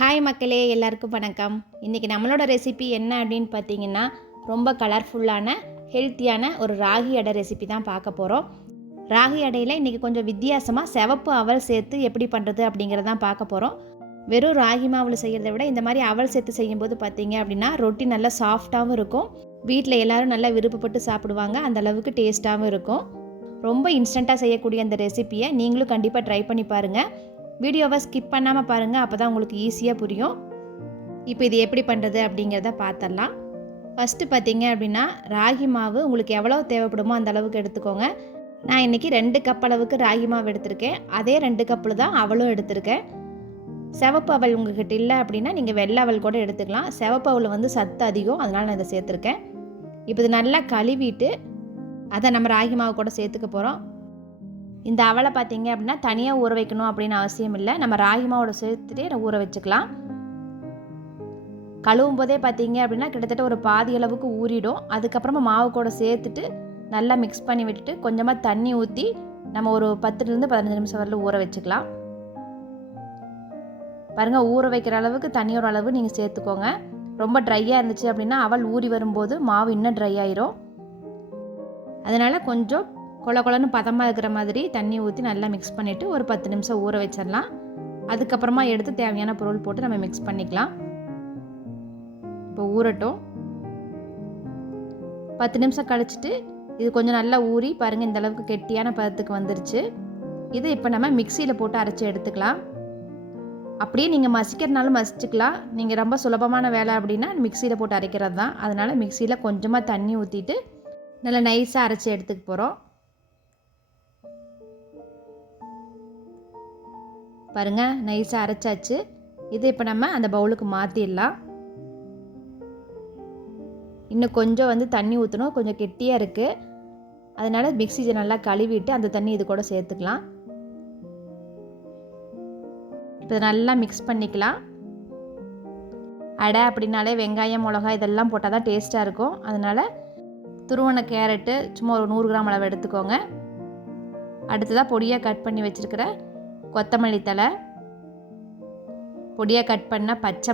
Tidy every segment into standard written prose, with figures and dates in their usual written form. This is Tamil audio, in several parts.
ஹாய் மக்களே, எல்லாருக்கும் வணக்கம். இன்றைக்கி நம்மளோட ரெசிபி என்ன அப்படின்னு பார்த்தீங்கன்னா, ரொம்ப கலர்ஃபுல்லான ஹெல்த்தியான ஒரு ராகி அடை ரெசிபி தான் பார்க்க போகிறோம். ராகி அடையில் இன்றைக்கி கொஞ்சம் வித்தியாசமாக சிவப்பு அவல் சேர்த்து எப்படி பண்ணுறது அப்படிங்கிறதான் பார்க்க போகிறோம். வெறும் ராகி மாவில் செய்கிறத விட இந்த மாதிரி அவல் சேர்த்து செய்யும்போது பார்த்தீங்க அப்படின்னா ரொட்டி நல்லா சாஃப்டாகவும் இருக்கும். வீட்டில் எல்லோரும் நல்லா விருப்பப்பட்டு சாப்பிடுவாங்க. அந்த அளவுக்கு டேஸ்ட்டாகவும் இருக்கும். ரொம்ப இன்ஸ்டண்ட்டாக செய்யக்கூடிய அந்த ரெசிப்பியை நீங்களும் கண்டிப்பாக ட்ரை பண்ணி பாருங்கள். வீடியோவை ஸ்கிப் பண்ணாமல் பாருங்கள், அப்போ தான் உங்களுக்கு ஈஸியாக புரியும். இப்போ இது எப்படி பண்ணுறது அப்படிங்கிறத பார்த்துடலாம். ஃபஸ்ட்டு பார்த்தீங்க அப்படின்னா, ராகி மாவு உங்களுக்கு எவ்வளோ தேவைப்படுமோ அந்த அளவுக்கு எடுத்துக்கோங்க. நான் இன்றைக்கி 2 கப் அளவுக்கு ராகி மாவு எடுத்திருக்கேன். அதே 2 கப்பில் தான் அவலும் எடுத்திருக்கேன். சிவப்பு அவல் உங்கள்கிட்ட இல்லை அப்படின்னா நீங்கள் வெள்ளை அவல் கூட எடுத்துக்கலாம். சிவப்பு அவல் வந்து சத்து அதிகம், அதனால் நான் இதை சேர்த்துருக்கேன். இப்போ இது நல்லா கழுவிட்டு அதை நம்ம ராகி மாவு கூட சேர்த்துக்க போகிறோம். இந்த அவலை பார்த்தீங்க அப்படின்னா தனியாக ஊற வைக்கணும் அப்படின்னு அவசியம் இல்லை. நம்ம ராகி மாவோட சேர்த்துட்டே ஊற வச்சுக்கலாம். கழுவும் போதே பார்த்தீங்க அப்படின்னா கிட்டத்தட்ட ஒரு பாதி அளவுக்கு ஊறிடும். அதுக்கப்புறமா மாவு கூட சேர்த்துட்டு நல்லா மிக்ஸ் பண்ணி விட்டுட்டு கொஞ்சமாக தண்ணி ஊற்றி நம்ம ஒரு 10லேருந்து 15 நிமிஷம் வரல ஊற வச்சுக்கலாம். பாருங்கள், ஊற வைக்கிற அளவுக்கு தண்ணியோட அளவு நீங்கள் சேர்த்துக்கோங்க. ரொம்ப ட்ரையாக இருந்துச்சு அப்படின்னா அவல் ஊறி வரும்போது மாவு இன்னும் ட்ரை ஆயிரும். அதனால் கொஞ்சம் கொலன்னு பதமாக இருக்கிற மாதிரி தண்ணி ஊற்றி நல்லா மிக்ஸ் பண்ணிவிட்டு ஒரு 10 நிமிஷம் ஊற வச்சிடலாம். அதுக்கப்புறமா எடுத்து தேவையான பொருள் போட்டு நம்ம மிக்ஸ் பண்ணிக்கலாம். இப்போ ஊறட்டும். 10 நிமிஷம் கழிச்சிட்டு இது கொஞ்சம் நல்லா ஊறி பாருங்கள், இந்த அளவுக்கு கெட்டியான பதத்துக்கு வந்துருச்சு. இது இப்போ நம்ம மிக்சியில் போட்டு அரைச்சி எடுத்துக்கலாம். அப்படியே நீங்கள் மசிக்கிறதுனாலும் மசிச்சுக்கலாம். நீங்கள் ரொம்ப சுலபமான வேலை அப்படின்னா மிக்சியில் போட்டு அரைக்கிறது தான். அதனால் மிக்சியில் கொஞ்சமாக தண்ணி ஊற்றிட்டு நல்லா நைஸாக அரைச்சி எடுத்துக்க போகிறோம். பாருங்கள், நைஸாக அரைச்சாச்சு. இது இப்போ நம்ம அந்த பவுலுக்கு மாற்றிடலாம். இன்னும் கொஞ்சம் வந்து தண்ணி ஊற்றணும், கொஞ்சம் கெட்டியாக இருக்குது. அதனால் மிக்ஸியை நல்லா கழுவிட்டு அந்த தண்ணி இது கூட சேர்த்துக்கலாம். இப்போ நல்லா மிக்ஸ் பண்ணிக்கலாம். அடை அப்படின்னாலே வெங்காயம், மிளகாய் இதெல்லாம் போட்டால் தான் டேஸ்ட்டாக இருக்கும். அதனால் துருவன கேரட்டு சும்மா ஒரு 100 கிராம் அளவு எடுத்துக்கோங்க. அடுத்ததாக பொடியாக கட் பண்ணி வச்சுருக்கிற கொத்தமல்லி தழை, பொடியாக கட் பண்ண பச்சை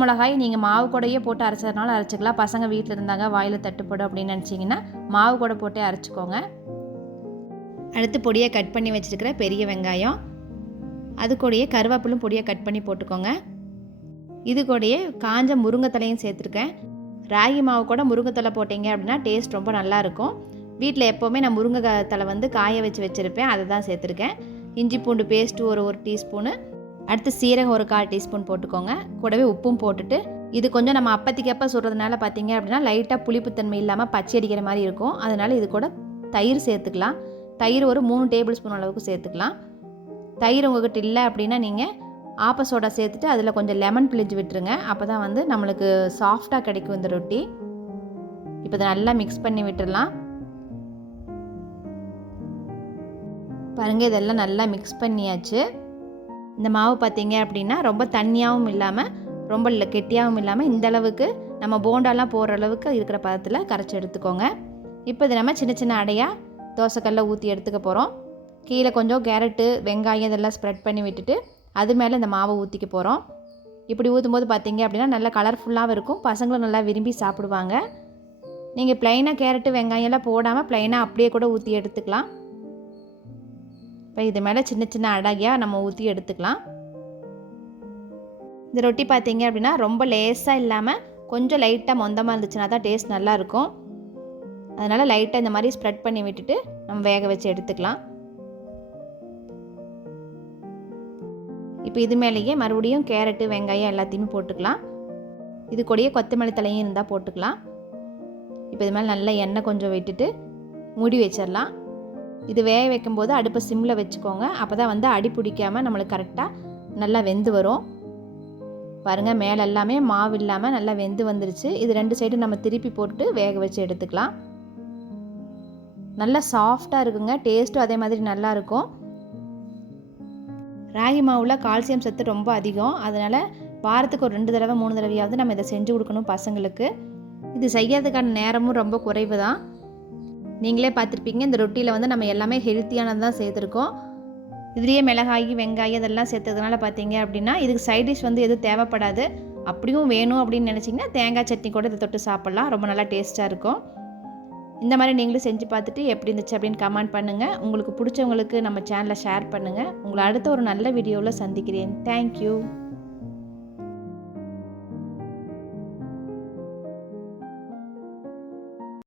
மிளகாய் நீங்கள் மாவு கூடையே போட்டு அரைச்சதுனால அரைச்சிக்கலாம். பசங்க வீட்டில் இருந்தாங்க வாயில் தட்டுப்படும் அப்படின்னு நினச்சிங்கன்னா மாவு கூட போட்டே அரைச்சிக்கோங்க. அடுத்து பொடியாக கட் பண்ணி வச்சுருக்கிற பெரிய வெங்காயம், அது கூடயே கருவேப்பிலும் பொடியாக கட் பண்ணி போட்டுக்கோங்க. இது கூடயே காஞ்ச முருங்கைத்தலையும் சேர்த்துருக்கேன். ராகி மாவு கூட முருங்கைத்தலை போட்டிங்க அப்படின்னா டேஸ்ட் ரொம்ப நல்லாயிருக்கும். வீட்டில் எப்போவுமே நான் முருங்கை தலை வந்து காய வச்சுருப்பேன், அதை தான் சேர்த்துருக்கேன். இஞ்சி பூண்டு பேஸ்ட்டு ஒரு டீஸ்பூனு, அடுத்து சீரகம் ஒரு 1/4 டீஸ்பூன் போட்டுக்கோங்க. கூடவே உப்பும் போட்டுட்டு இது கொஞ்சம் நம்ம அப்பத்திக்கப்போ சுடுறதுனால பார்த்தீங்க அப்படின்னா லைட்டாக புளிப்புத்தன்மை இல்லாமல் பச்சை அடிக்கிற மாதிரி இருக்கும். அதனால் இது கூட தயிர் சேர்த்துக்கலாம். தயிர் ஒரு 3 டேபிள் ஸ்பூன் அளவுக்கு சேர்த்துக்கலாம். தயிர் உங்கள்கிட்ட இல்லை அப்படின்னா நீங்கள் ஆப்ப சோடா சேர்த்துட்டு அதில் கொஞ்சம் லெமன் பிழிஞ்சு விட்டுருங்க. அப்போ தான் வந்து நம்மளுக்கு சாஃப்டாக கிடைக்கும் இந்த ரொட்டி. இப்போ இதை நல்லா மிக்ஸ் பண்ணி விட்டுடலாம். பாருங்கள், இதெல்லாம் நல்லா மிக்ஸ் பண்ணியாச்சு. இந்த மாவு பார்த்தீங்க அப்படின்னா ரொம்ப தண்ணியாகவும் இல்லாமல் ரொம்ப கெட்டியாகவும் இல்லாமல் இந்த அளவுக்கு நம்ம போண்டாலாம் போடுற அளவுக்கு இருக்கிற பதத்தில் கரைச்சி எடுத்துக்கோங்க. இப்போ இது நம்ம சின்ன சின்ன அடையாக தோசைக்கல்ல ஊற்றி எடுத்துக்க போகிறோம். கீழே கொஞ்சம் கேரட்டு, வெங்காயம் இதெல்லாம் ஸ்ப்ரெட் பண்ணி விட்டுட்டு அது மேலே இந்த மாவை ஊற்றிக்க போகிறோம். இப்படி ஊற்றும்போது பார்த்தீங்க அப்படின்னா நல்லா கலர்ஃபுல்லாகவும் இருக்கும். பசங்களும் நல்லா விரும்பி சாப்பிடுவாங்க. நீங்கள் ப்ளைனாக கேரட்டு வெங்காயம்லாம் போடாமல் ப்ளைனாக அப்படியே கூட ஊற்றி எடுத்துக்கலாம். இப்போ இது மேலே சின்ன சின்ன அடகையாக நம்ம ஊற்றி எடுத்துக்கலாம். இந்த ரொட்டி பார்த்தீங்க அப்படின்னா ரொம்ப லேஸாக இல்லாமல் கொஞ்சம் லைட்டாக மொந்தமாக இருந்துச்சுன்னா தான் டேஸ்ட் நல்லாயிருக்கும். அதனால் லைட்டாக இந்த மாதிரி ஸ்ப்ரெட் பண்ணி விட்டுட்டு நம்ம வேக வச்சு எடுத்துக்கலாம். இப்போ இது மேலேயே மறுபடியும் கேரட்டு வெங்காயம் எல்லாத்தையுமே போட்டுக்கலாம். இது கூடயே கொத்தமல்லி தலையும் இருந்தால் போட்டுக்கலாம். இப்போ இது மேலே நல்லா எண்ணெய் கொஞ்சம் விட்டுட்டு மூடி வச்சிடலாம். இது வேக வைக்கும்போது அடுப்பை சிம்மில் வச்சுக்கோங்க. அப்போ தான் வந்து அடி பிடிக்காமல் நம்மளுக்கு கரெக்டாக நல்லா வெந்து வரும். பாருங்கள், மேலே எல்லாமே மாவு இல்லாமல் நல்லா வெந்து வந்துருச்சு. இது 2 சைடு நம்ம திருப்பி போட்டு வேக வச்சு எடுத்துக்கலாம். நல்லா சாஃப்டாக இருக்குங்க. டேஸ்ட்டும் அதே மாதிரி நல்லாயிருக்கும். ராகி மாவில் கால்சியம் சத்து ரொம்ப அதிகம். அதனால் வாரத்துக்கு ஒரு 2 தடவை 3 தடவையாவது நம்ம இதை செஞ்சு கொடுக்கணும் பசங்களுக்கு. இது செய்யறதுக்கான நேரமும் ரொம்ப குறைவு தான். நீங்களே பார்த்துருப்பீங்க, இந்த ரொட்டியில் வந்து நம்ம எல்லாமே ஹெல்த்தியானது தான் சேர்த்துருக்கோம். இதுலேயே மிளகாய் வெங்காயம் இதெல்லாம் சேர்த்ததுனால பார்த்தீங்க அப்படின்னா இதுக்கு சைட் டிஷ் வந்து எதுவும் தேவைப்படாது. அப்படியும் வேணும் அப்படின்னு நினச்சிங்கன்னா தேங்காய் சட்னி கூட இதை தொட்டு சாப்பிட்லாம். ரொம்ப நல்லா டேஸ்ட்டாக இருக்கும். இந்த மாதிரி நீங்களும் செஞ்சு பார்த்துட்டு எப்படி இருந்துச்சு அப்படின்னு கமெண்ட் பண்ணுங்கள். உங்களுக்கு பிடிச்சவங்களுக்கு நம்ம சேனலை ஷேர் பண்ணுங்கள். உங்களை அடுத்த ஒரு நல்ல வீடியோவில் சந்திக்கிறேன். தேங்க்யூ.